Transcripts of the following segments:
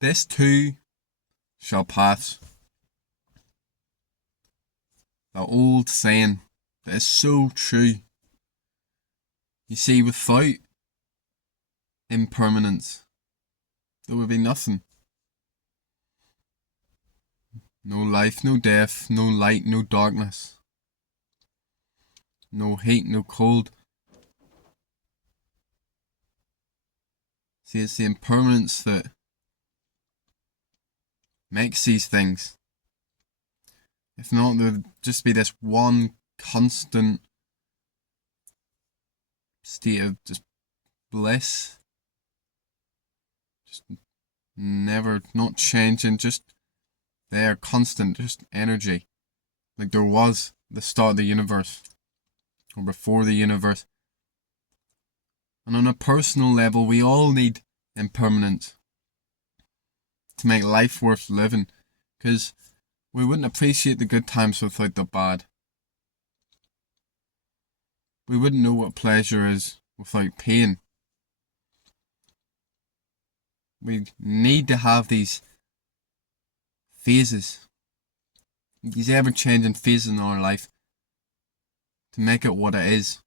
This too shall pass. The old saying that is so true. You see, without impermanence, there would be nothing. No life, no death, no light, no darkness. No heat, no cold. See, it's the impermanence that makes these things. If not, there would just be this one constant state of just bliss. Just never, not changing, just there, constant, just energy. Like there was the start of the universe, or before the universe. And on a personal level, we all need impermanence to make life worth living, because we wouldn't appreciate the good times without the bad. We wouldn't know what pleasure is without pain. We need to have these phases, these ever-changing phases in our life to make it what it is.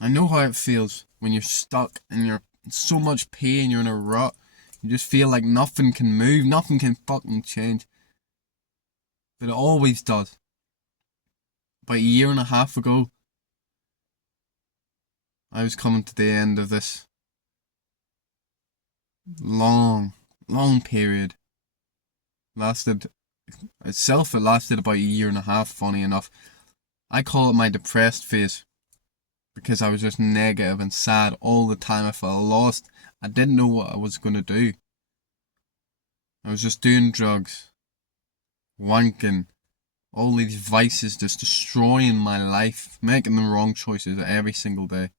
I know how it feels when you're stuck and you're in so much pain, you're in a rut. You just feel like nothing can move, nothing can fucking change. But it always does. About a year and a half ago, I was coming to the end of this long period. It lasted about a year and a half, funny enough. I call it my depressed phase, because I was just negative and sad all the time. I felt lost. I didn't know what I was going to do. I was just doing drugs, wanking, all these vices, just destroying my life, making the wrong choices every single day.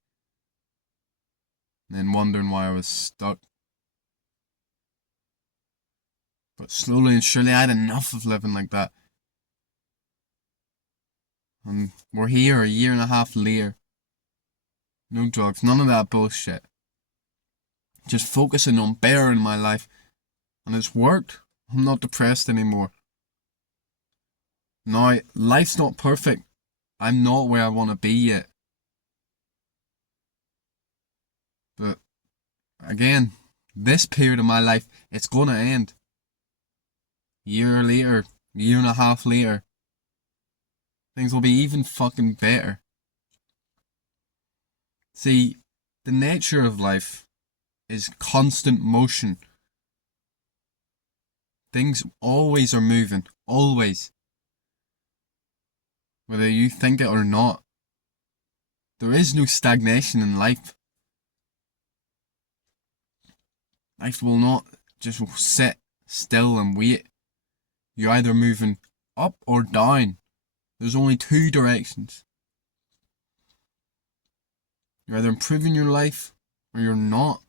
And then wondering why I was stuck. But slowly and surely I had enough of living like that. And we're here a year and a half later. No drugs, none of that bullshit. Just focusing on bettering my life. And it's worked. I'm not depressed anymore. Now, life's not perfect. I'm not where I want to be yet. But again, this period of my life, it's gonna end. Year later, year and a half later, things will be even fucking better. See, the nature of life is constant motion. Things always are moving, always. Whether you think it or not. There is no stagnation in life. Life will not just sit still and wait. You're either moving up or down. There's only two directions. You're either improving your life or you're not.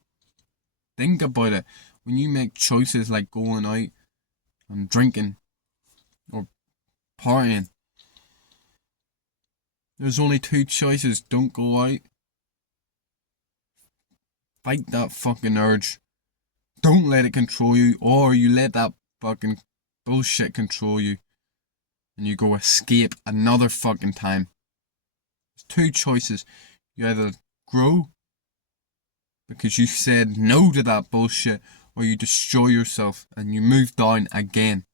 Think about it. When you make choices like going out and drinking or partying, there's only two choices. Don't go out. Fight that fucking urge. Don't let it control you, or you let that fucking bullshit control you and you go escape another fucking time. There's two choices. You either grow because you said no to that bullshit, or you destroy yourself and you move down again.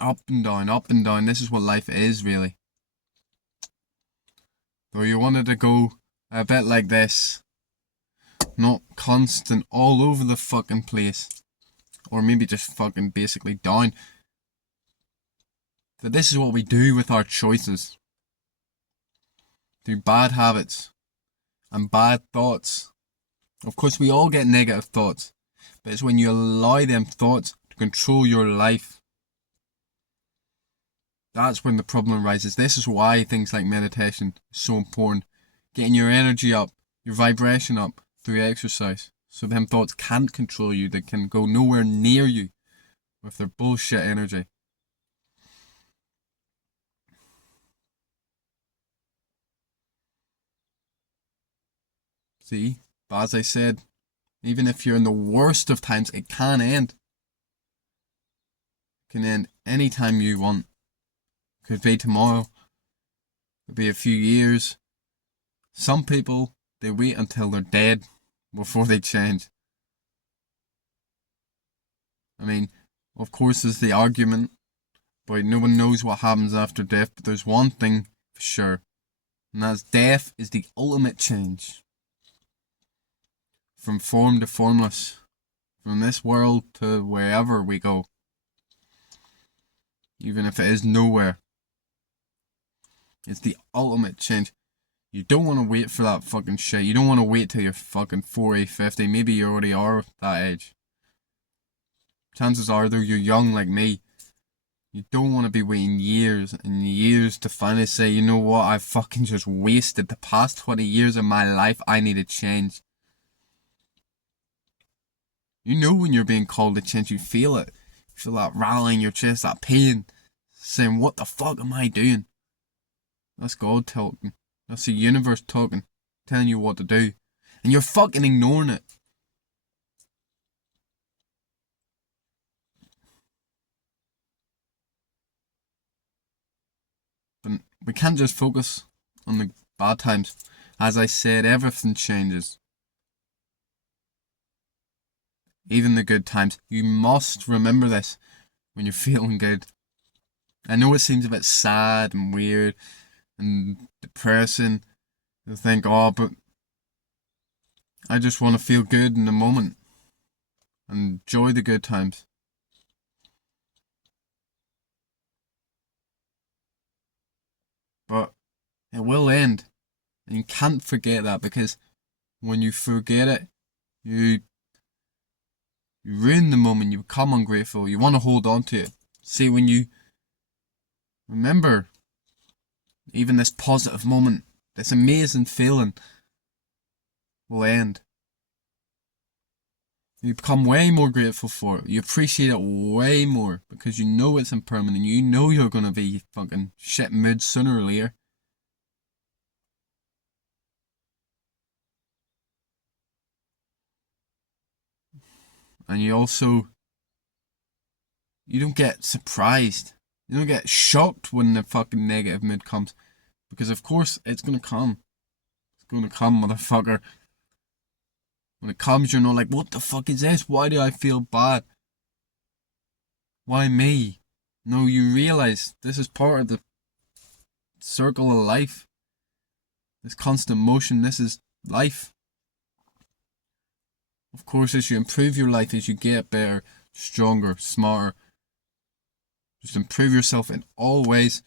Up and down, up and down. This is what life is, really. Though you wanted to go a bit like this, not constant all over the fucking place, or maybe just fucking basically down. But this is what we do with our choices. Through bad habits and bad thoughts. Of course, we all get negative thoughts, but it's when you allow them thoughts to control your life. That's when the problem arises. This is why things like meditation is so important. Getting your energy up, your vibration up through exercise. So them thoughts can't control you. They can go nowhere near you with their bullshit energy. See? But as I said, Even if you're in the worst of times, it can end. It can end anytime you want. Could be tomorrow. Could be a few years. Some people, they wait until they're dead before they change. I mean, of course there's the argument, but no one knows what happens after death, but there's one thing for sure, and that's death is the ultimate change. From form to formless. From this world to wherever we go. Even if it is nowhere. It's the ultimate change. You don't want to wait for that fucking shit. You don't want to wait till you're fucking 40, 50. Maybe you already are that age. Chances are, though, you're young like me. You don't want to be waiting years and years to finally say, you know what, I fucking just wasted the past 20 years of my life. I need to change. You know when you're being called to change, you feel it. You feel that rattling in your chest, that pain. Saying, what the fuck am I doing? That's God talking. That's the universe talking. Telling you what to do. And you're fucking ignoring it. But we can't just focus on the bad times. As I said, everything changes. Even the good times. You must remember this when you're feeling good. I know it seems a bit sad and weird and depressing to think, oh, but I just want to feel good in the moment and enjoy the good times. But it will end. And you can't forget that, because when you forget it, you ruin the moment. You become ungrateful. You want to hold on to it. See, when you remember even this positive moment, this amazing feeling will end. You become way more grateful for it. You appreciate it way more because you know it's impermanent. You know you're going to be fucking shit mood sooner or later. And you also, you don't get surprised. You don't get shocked when the fucking negative mood comes. Because of course it's going to come. It's going to come, motherfucker. When it comes, you're not like, what the fuck is this? Why do I feel bad? Why me? No, you realize this is part of the circle of life. This constant motion, this is life. Of course, as you improve your life, as you get better, stronger, smarter, just improve yourself in all ways,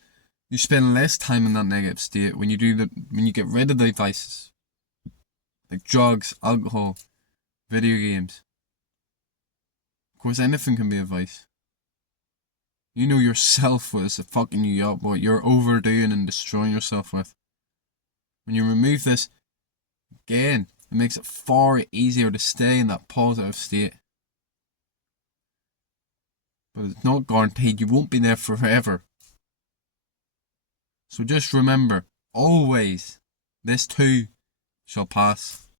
you spend less time in that negative state when you get rid of the vices. Like drugs, alcohol, video games. Of course, anything can be a vice. You know yourself what is fucking you up, what you're overdoing and destroying yourself with. When you remove this, again, it makes it far easier to stay in that positive state. But it's not guaranteed. You won't be there forever. So just remember, always, this too shall pass.